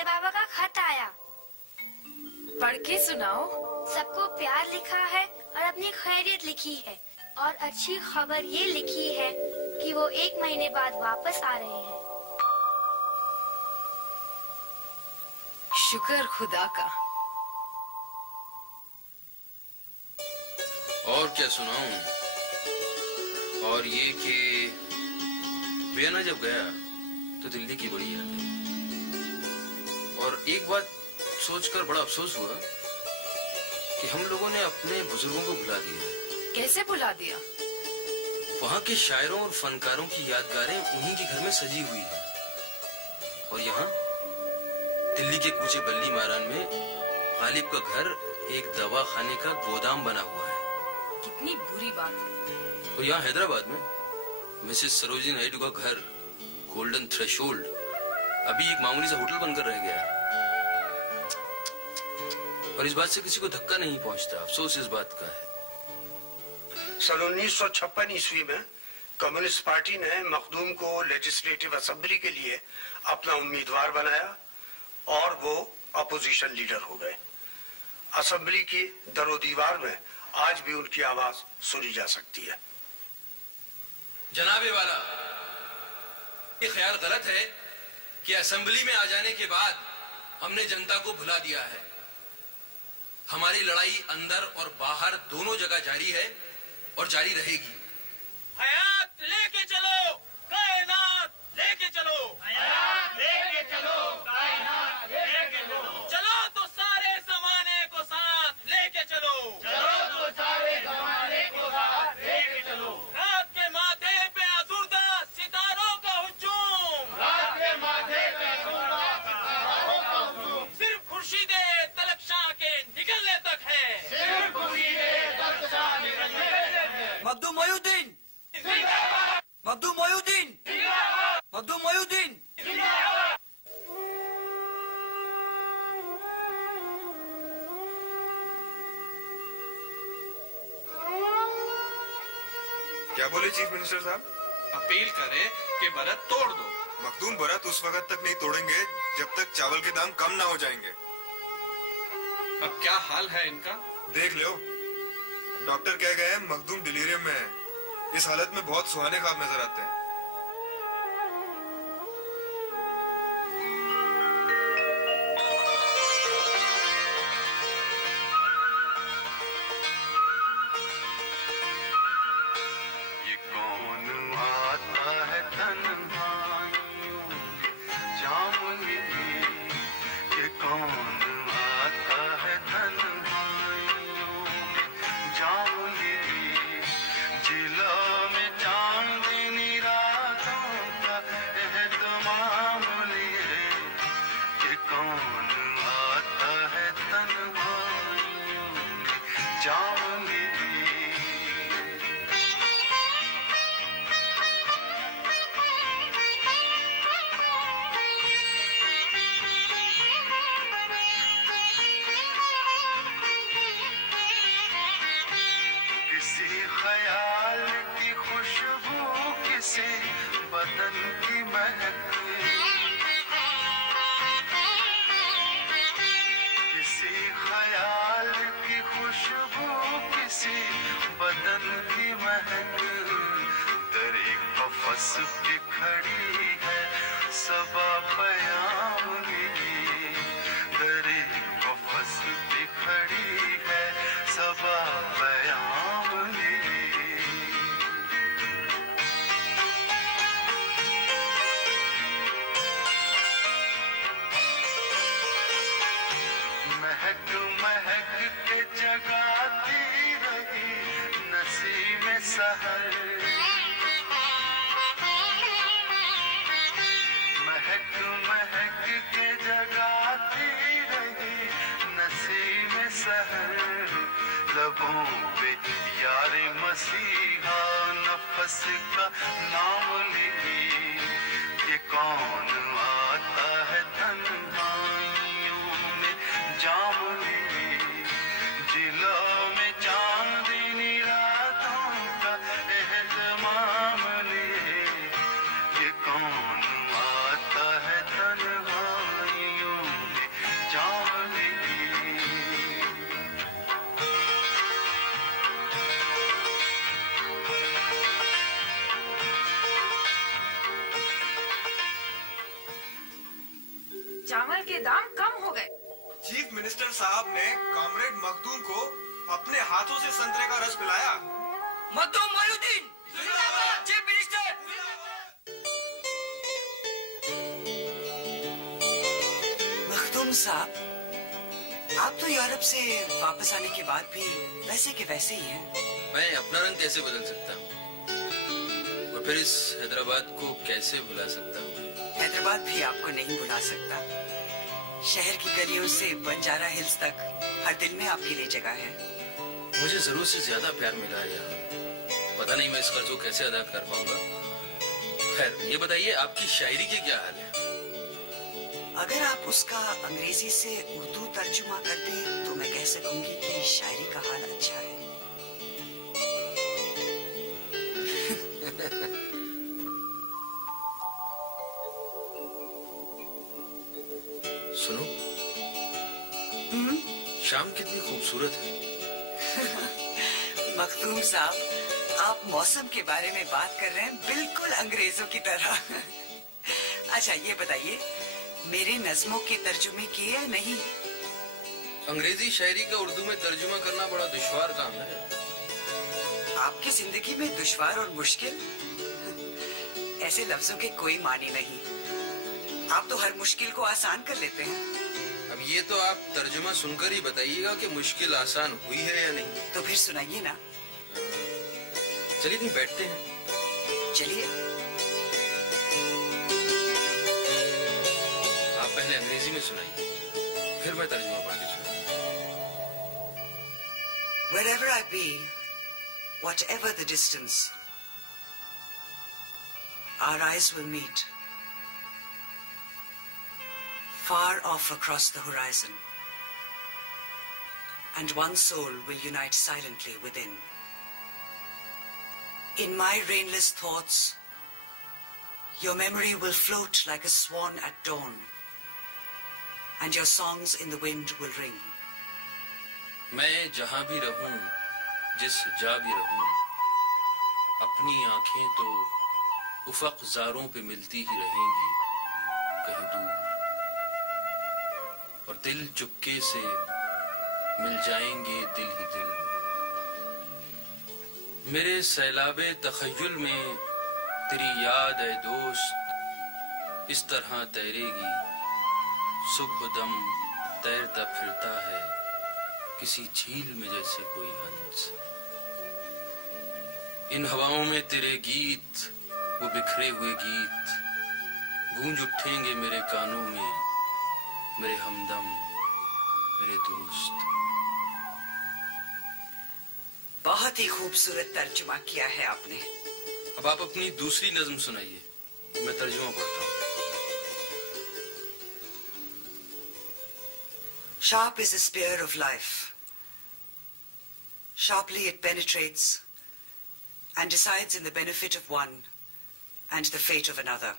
राजा बाबा का खत आया। पढ़ के सुनाओ। सबको प्यार लिखा है और अपनी खैरियत लिखी है, और अच्छी खबर ये लिखी है कि वो 1 महीने बाद वापस आ रहे हैं। शुक्र खुदा का। और क्या सुनाऊं? और ये कि वियना जब गया तो दिल्ली की बड़ी याद है, और एक बात सोचकर बड़ा अफसोस हुआ कि हम लोगों ने अपने बुजुर्गों को भुला दिया। कैसे भुला दिया? वहाँ के शायरों और फनकारों की यादगारें उन्हीं के घर में सजी हुई हैं, और यहाँ दिल्ली के कूचे बल्ली मारान में गालिब का घर एक दवा खाने का गोदाम बना हुआ है। कितनी बुरी बात है। और यहाँ हैदराबाद में मिसेस सरोजिनी नायडू का घर गोल्डन थ्रेशोल्ड अभी एक मामूली सा होटल बनकर रह गया है, और इस बात से किसी को धक्का नहीं पहुंचता। अफसोस इस बात का है। सन 1956 ईस्वी में कम्युनिस्ट पार्टी ने मखदूम को लेजिस्लेटिव असेंबली के लिए अपना उम्मीदवार बनाया और वो अपोजिशन लीडर हो गए। असेंबली की दरो दीवार में आज भी उनकी आवाज सुनी जा सकती है। जनाबे वाला, ये ख्याल गलत है कि असेंबली में आ जाने के बाद हमने जनता को भुला दिया है। हमारी लड़ाई अंदर और बाहर दोनों जगह जारी है और जारी रहेगी। हयात लेके चलो, कायनात लेके चलो, हयात लेके चलो, कायनात लेके चलो, चलो तो सारे जमाने को साथ लेके चलो, चलो तो सारे जमाने को साथ लेके चलो। रात के माथे पे आसुरदा सितारों का हुजूम, रात के माथे पे आसुरदा सितारों का हुजूम सिर्फ खुर्शीदे तलक्षां के निकलने तक है, सिर्फ खुर्शीदे तलक्षां निकलने तक है। मखदूम मोइनुद्दीन जिंदाबाद, मखदूम मोइनुद्दीन जिंदाबाद, मखदूम मोइनुद्दीन जिंदाबाद। क्या बोले चीफ मिनिस्टर साहब? अपील करें कि बरत तोड़ दो। मखदूम बरत उस वक्त तक नहीं तोड़ेंगे जब तक चावल के दाम कम ना हो जाएंगे। अब क्या हाल है इनका? देख लो, डॉक्टर कह गए मखदूम डिलीरियम में है। इस हालत में बहुत सुहाने ख्वाब नजर आते हैं। ये कौन आता है तन्हाइयों जामुनी, ये कौन आता है तन्हाइयों जामुनी, जिला में चांदनी रातों का एहतमाम लिए, ये कौन आता है तन्हाइयों जामुनी। किसी ख्याल की खुशबू, किसी बदन की महक, किसी ख्याल की खुशबू, किसी बदन की महक, दरे कफस पे खड़ी है सबा पयामनी, दरे कफस पे खड़ी है सबा पयामनी। महक महक के जगाती रही नसीम सहर, महक महक के जगाती रही नसीम सहर, लबों पे यार मसीहा नफस का नाम ली, ये कौन आता है तन्हाइयों में जामुनी, जिला में चांदनी रातों का एहतमाम लिए, ये कौन आता है तन्हाइयों चावल के दाम कम हो गए। चीफ मिनिस्टर साहब ने कॉमरेड मखदूम को अपने हाथों से संतरे का रस पिलाया। Makhdoom Moinuddin chief minister. मखदूम साहब, आप तो यूरोप से वापस आने के बाद भी वैसे के वैसे ही हैं। मैं अपना रंग कैसे बदल सकता हूँ और फिर इस हैदराबाद को कैसे भुला सकता हूँ? हैदराबाद भी आपको नहीं भुला सकता। शहर की गलियों से बंजारा हिल्स तक हर दिल में आपके लिए जगह है। मुझे जरूरत से ज्यादा प्यार मिला है यहाँ। पता नहीं मैं इस कर्ज को कैसे अदा कर पाऊंगा। खैर, ये बताइए आपकी शायरी के क्या हाल है? अगर आप उसका अंग्रेजी से उर्दू तर्जुमा कर दें तो मैं कह सकूंगी कि शायरी का हाल अच्छा है। सुनो, शाम कितनी खूबसूरत है। मखदूम साहब, आप मौसम के बारे में बात कर रहे हैं बिल्कुल अंग्रेजों की तरह। अच्छा ये बताइए, मेरे नज़्मों के तर्जुमे किए या नहीं? अंग्रेजी शायरी का उर्दू में तर्जुमा करना बड़ा दुश्वार काम है। आपकी जिंदगी में दुश्वार और मुश्किल ऐसे लफ्जों के कोई मानी नहीं। आप तो हर मुश्किल को आसान कर लेते हैं। अब ये तो आप तर्जुमा सुनकर ही बताइएगा कि मुश्किल आसान हुई है या नहीं। तो फिर सुनाइए ना। चलिए नहीं बैठते हैं। चलिए। आप पहले अंग्रेजी में सुनाइए, फिर मैं तर्जुमा पढ़ के सुनाऊंगा। Wherever I be, whatever the distance, our eyes will meet. Far off across the horizon, and one soul will unite silently within. In my rainless thoughts, your memory will float like a swan at dawn, and your songs in the wind will ring. मैं जहां भी रहूं, जिस जा भी रहूं, अपनी आंखें तो उफक ज़ारों पे मिलती ही रहेंगी कहीं दूर, और दिल चुपके से मिल जाएंगे दिल ही दिल में। मेरे सैलाबे तखय्युल में तेरी याद है दोस्त इस तरह तैरेगी, सुबह दम तैरता फिरता है किसी झील में जैसे कोई हंस। इन हवाओं में तेरे गीत, वो बिखरे हुए गीत गूंज उठेंगे मेरे कानों में, मेरे हमदम, मेरे दोस्त। बहुत ही खूबसूरत तर्जुमा किया है आपने। अब आप अपनी दूसरी नज्म सुनाइए, मैं तर्जुमा पढ़ता हूँ। Sharp is the spear of life. Sharply it penetrates and decides in the benefit of one and the fate of another.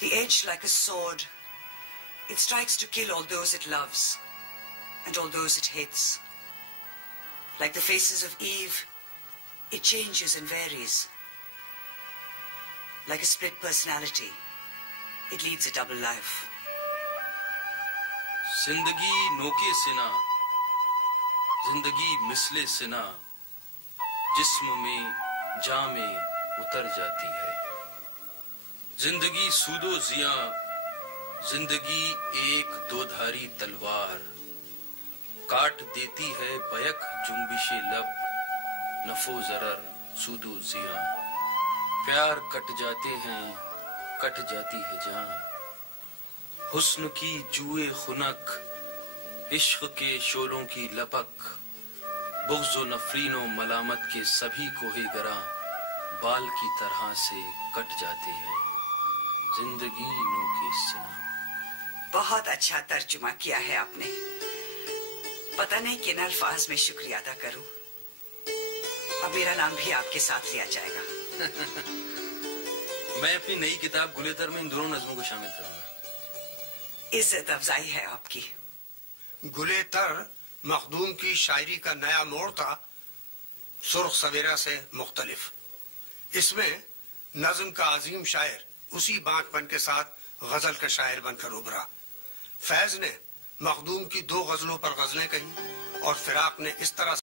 The edge like a sword, it strikes to kill all those it loves and all those it hates. Like the faces of Eve, it changes and varies. Like a split personality, it leads a double life. जिंदगी नोके सिना, जिंदगी मिसले सिना, जिस्म में जां में उतर जाती है। जिंदगी सूदो जिया, जिंदगी एक दोधारी तलवार, काट देती है बैक जुम्बिशे लब, नफो जरर सूदो जिया। प्यार कट जाते हैं, कट जाती है जान, हुस्न की जुए खुनक, इश्क के शोलों की लपक, बुग़्ज़ व नफरीनो मलामत के सभी कोहे गरा बाल की तरह से कट जाते हैं। जिंदगी नोके सिना। बहुत अच्छा तर्जुमा किया है आपने। पता नहीं किन अल्फाज में शुक्रिया अदा करूं। अब मेरा नाम भी आपके साथ लिया जाएगा। मैं अपनी नई किताब गुलेतर में इन दोनों नज़्मों को शामिल करूंगा। इज्जत अफजाई है आपकी। गुलेतर मखदूम की शायरी का नया मोड़ था, सुर्ख सवेरा से मुख्तलिफ। इसमें नज्म का अजीम शायर उसी बांकपन के साथ गजल का शायर बनकर उभरा। फैज ने मखदूम की 2 गजलों पर गजलें कही और फिराक ने इस तरह